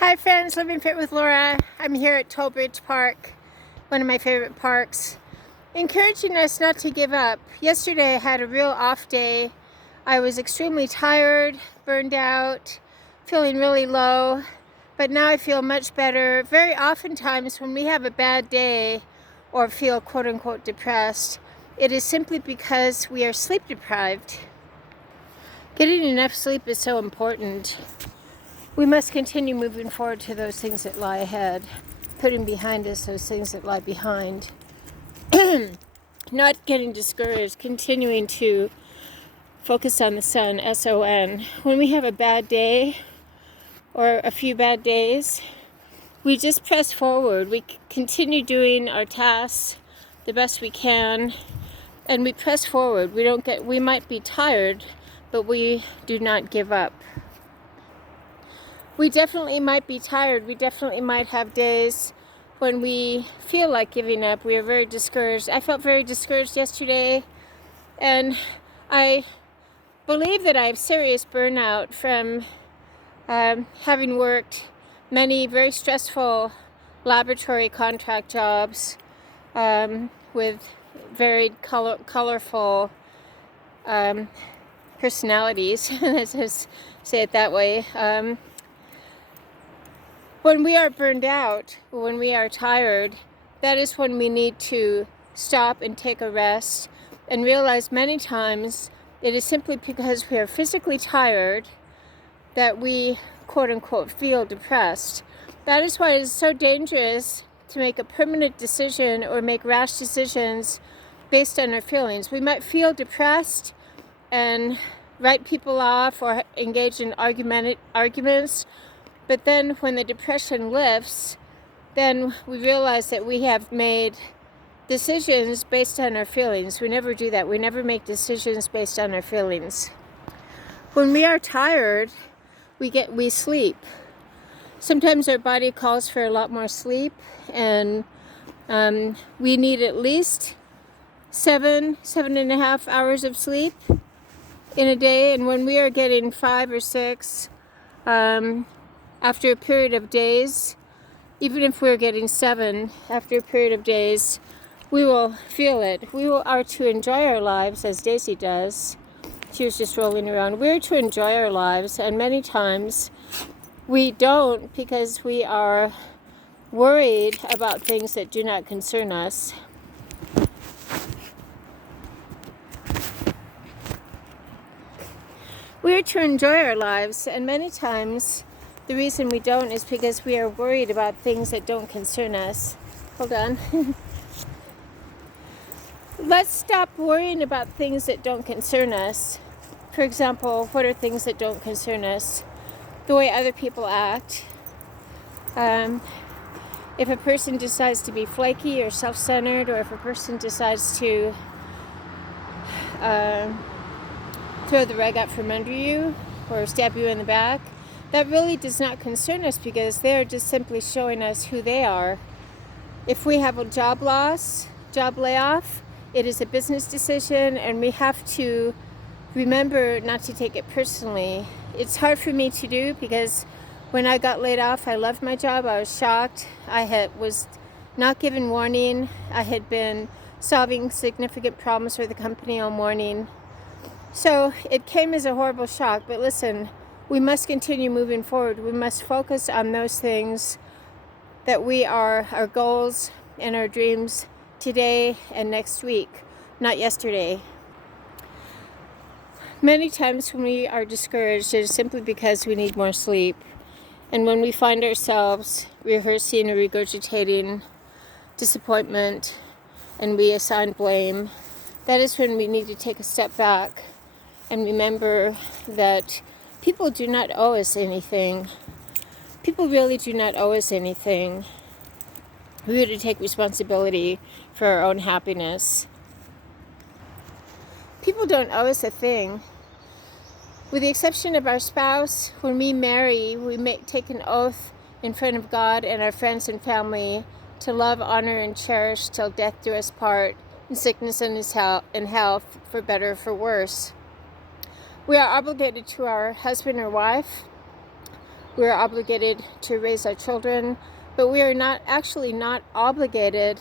Hi friends, Living Fit with Laura. I'm here at Toll Bridge Park, one of my favorite parks, encouraging us not to give up. Yesterday I had a real off day. I was extremely tired, burned out, feeling really low, but now I feel much better. Very oftentimes when we have a bad day or feel quote-unquote depressed, it is simply because we are sleep deprived. Getting enough sleep is so important. We must continue moving forward to those things that lie ahead, putting behind us those things that lie behind. Not getting discouraged, continuing to focus on the sun, S-O-N. When we have a bad day or a few bad days, we just press forward. We continue doing our tasks the best we can, and we press forward. We might be tired, but we do not give up. We definitely might be tired. We definitely might have days when we feel like giving up. We are very discouraged. I felt very discouraged yesterday, and I believe that I have serious burnout from having worked many very stressful laboratory contract jobs with varied colorful personalities. Let's just say it that way. When we are burned out, when we are tired, that is when we need to stop and take a rest and realize many times it is simply because we are physically tired that we, quote unquote, feel depressed. That is why it is so dangerous to make a permanent decision or make rash decisions based on our feelings. We might feel depressed and write people off or engage in arguments. But then when the depression lifts, then we realize that we have made decisions based on our feelings. We never do that. We never make decisions based on our feelings. When we are tired, we sleep. Sometimes our body calls for a lot more sleep, and we need at least 7.5 hours of sleep in a day. And when we are getting 5 or 6, after a period of days, even if we're getting 7 after a period of days, we will feel it. We are to enjoy our lives as Daisy does. She was just rolling around. We're to enjoy our lives, and many times we don't because we are worried about things that do not concern us. We're to enjoy our lives, and many times the reason we don't is because we are worried about things that don't concern us. Hold on. Let's stop worrying about things that don't concern us. For example, what are things that don't concern us? The way other people act. If a person decides to be flaky or self-centered, or if a person decides to throw the rug out from under you or stab you in the back, that really does not concern us because they are just simply showing us who they are. If we have a job layoff, it is a business decision, and we have to remember not to take it personally. It's hard for me to do because when I got laid off, I loved my job. I was shocked. Was not given warning. I had been solving significant problems for the company all morning. So it came as a horrible shock. But listen, we must continue moving forward. We must focus on those things that our goals and our dreams today and next week, not yesterday. Many times when we are discouraged, it is simply because we need more sleep. And when we find ourselves rehearsing or regurgitating disappointment and we assign blame, that is when we need to take a step back and remember that people do not owe us anything. People really do not owe us anything. We are to take responsibility for our own happiness. People don't owe us a thing. With the exception of our spouse, when we marry, we take an oath in front of God and our friends and family to love, honor, and cherish till death do us part, in sickness and in health, for better or for worse. We are obligated to our husband or wife we're obligated to raise our children, but we are not obligated,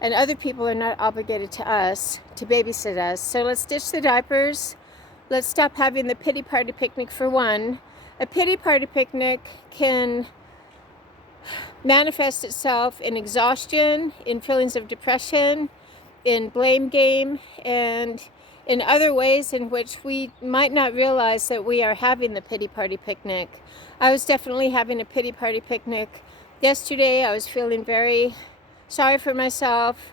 and other people are not obligated to us to babysit us. So let's ditch the diapers. Let's stop having the pity party picnic for one. A pity party picnic can manifest itself in exhaustion, in feelings of depression, in blame game, and in other ways in which we might not realize that we are having the pity party picnic. I was definitely having a pity party picnic yesterday. I was feeling very sorry for myself,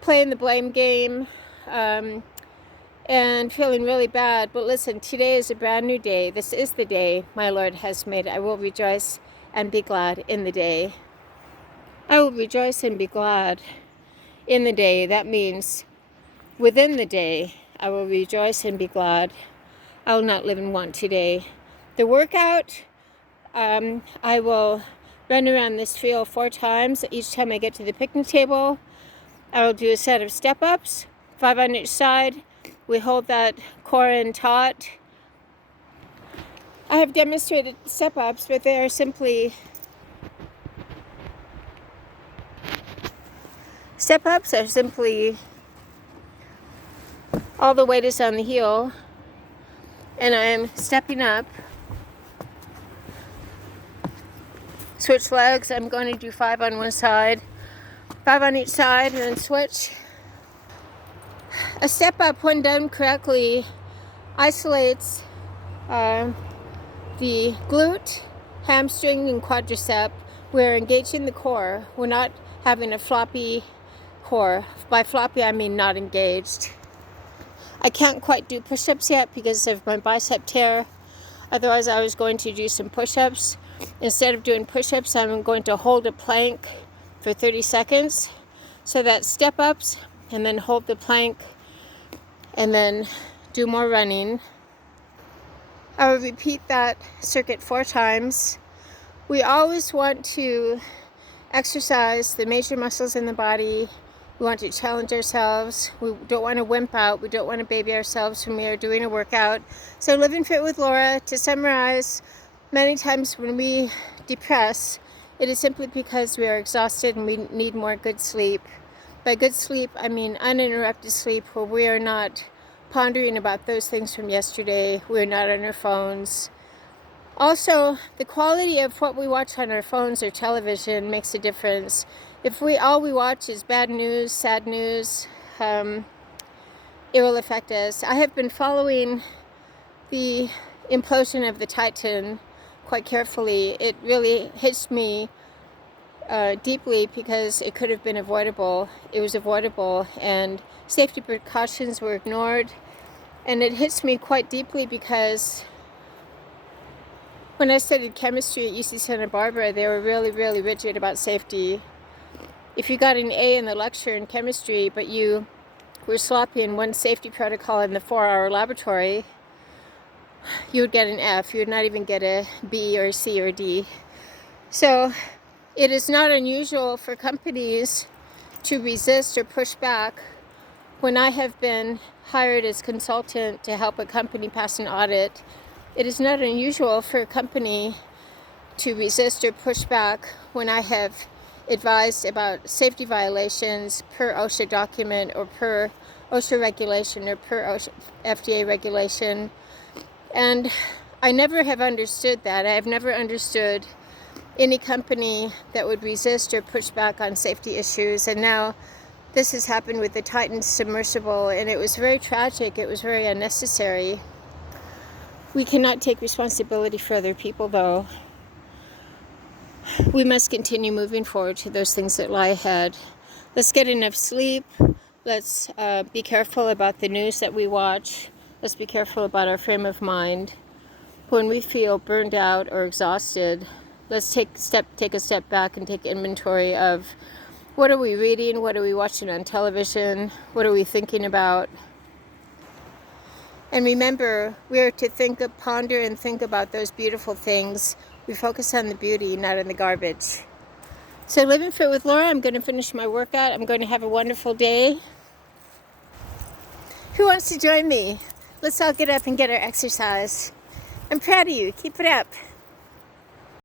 playing the blame game, and feeling really bad. But listen, today is a brand new day. This is the day my Lord has made. I will rejoice and be glad in the day. I will rejoice and be glad in the day. That means within the day, I will rejoice and be glad. I will not live in want today. The workout, I will run around this field 4 times. Each time I get to the picnic table, I will do a set of step-ups, 5 on each side. We hold that core in taut. I have demonstrated step-ups, but they are simply step-ups are simply all the weight is on the heel, and I'm stepping up. Switch legs. I'm going to do 5 on one side, 5 on each side, and then switch. A step up, when done correctly, isolates the glute, hamstring, and quadricep. We're engaging the core. We're not having a floppy core. By floppy, I mean not engaged. I can't quite do push-ups yet because of my bicep tear. Otherwise, I was going to do some push-ups. Instead of doing push-ups, I'm going to hold a plank for 30 seconds. So that's step-ups, and then hold the plank, and then do more running. I will repeat that circuit 4 times. We always want to exercise the major muscles in the body. We want to challenge ourselves. We don't want to wimp out. We don't want to baby ourselves when we are doing a workout. So Living Fit with Laura, to summarize, many times when we depress, it is simply because we are exhausted and we need more good sleep. By good sleep, I mean uninterrupted sleep where we are not pondering about those things from yesterday. We're not on our phones. Also, the quality of what we watch on our phones or television makes a difference. If all we watch is bad news, sad news, it will affect us. I have been following the implosion of the Titan quite carefully. It really hits me deeply because it could have been avoidable. It was avoidable, and safety precautions were ignored. And it hits me quite deeply because when I studied chemistry at UC Santa Barbara, they were really, really rigid about safety. If you got an A in the lecture in chemistry, but you were sloppy in one safety protocol in the 4-hour laboratory, you would get an F. You would not even get a B or a C or a D. So it is not unusual for companies to resist or push back. When I have been hired as consultant to help a company pass an audit, it is not unusual for a company to resist or push back when I have advised about safety violations per OSHA document or per OSHA regulation or per OSHA FDA regulation. And I never have understood that. I have never understood any company that would resist or push back on safety issues. And now this has happened with the Titan submersible, and it was very tragic. It was very unnecessary. We cannot take responsibility for other people, though. We must continue moving forward to those things that lie ahead. Let's get enough sleep. Let's be careful about the news that we watch. Let's be careful about our frame of mind. When we feel burned out or exhausted, let's take a step back and take inventory of what are we reading, what are we watching on television, what are we thinking about. And remember, we are to ponder and think about those beautiful things. We focus on the beauty, not on the garbage. So Living Fit with Laura, I'm going to finish my workout. I'm going to have a wonderful day. Who wants to join me? Let's all get up and get our exercise. I'm proud of you. Keep it up.